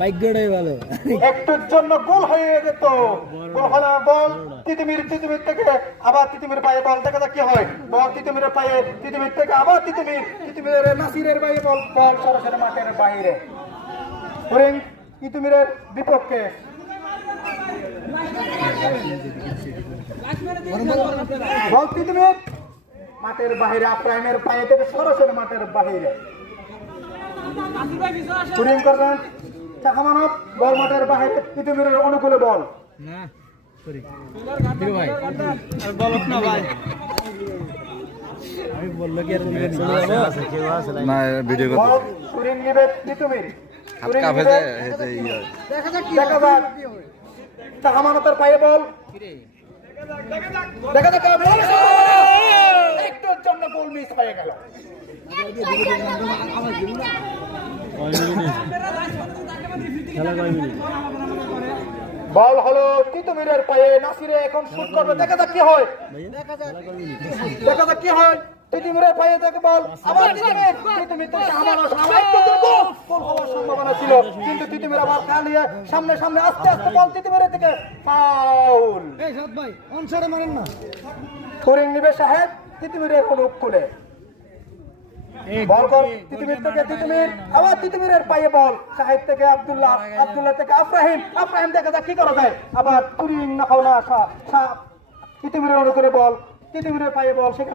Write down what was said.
ভাগ্যটাই ভালো। একটুর জন্য গোল হয়ে যেত। গোল হলো বল তিতুমির থেকে আবার তিতুমির পায়ে বল, দেখা যাক কি হয়। বল তিতুমিরের পায়ে, তিতুমির থেকে আবার তিতুমিরের নাসিরের পায়ে বল, বল সরাসরি মাঠের বাইরে। হরিং তিতুমিরের বিপক্ষে। বল তিতুমির মাঠের বাইরে, আপ্রাইমের পায়ে থেকে সরাসরি মাঠের বাইরে। হরিং করবেন চাকা মানব, বল মাঠের বাইরে, তিতুমিরের অনুকূলে বল। না সরি ভাই বলক না ভাই, আমি বললো কি আর না ভিডিও করতে বল হরিং নিবে তিতুমির, হরিং কাফে নিবে, দেখা যাক দেখা যাক চাকা মানবের পায়ে বল, দেখা যাক একটুর জন্য গোল মিস হয়ে গেল। খেলা কয় মিনিট? বল হলো তিতুমিরের পায়ে, নাসিরে এখন শুট করবে, দেখা যাক কি হয়, দেখা যাক কি হয়। তিতুমিরের পায়ে থেকে বল আবার তিতুমির থেকে আমানত, আবার একটু দূর গোল হওয়ার সম্ভাবনা ছিল, কিন্তু তিতুমির আবার খালিয়ে সামনে আস্তে আস্তে বল তিতুমিরের থেকে ফাউল। এই সাদ ভাই অনসারে মারেন না। হরিং নিবে সাহেব তিতুমিরের অনুকূলে, বল কর তিতুমির থেকে তিতুমির, আবার তিতুমিরের পায়ে বল, সাহেব থেকে আব্দুল্লাহ থেকে আব্রাহিম, দেখা যাক কি করা যায়। আবার হরিং না তিতুমিরের অনুকূলে বল, তিতুমিরের পায়ে বল, সেখানে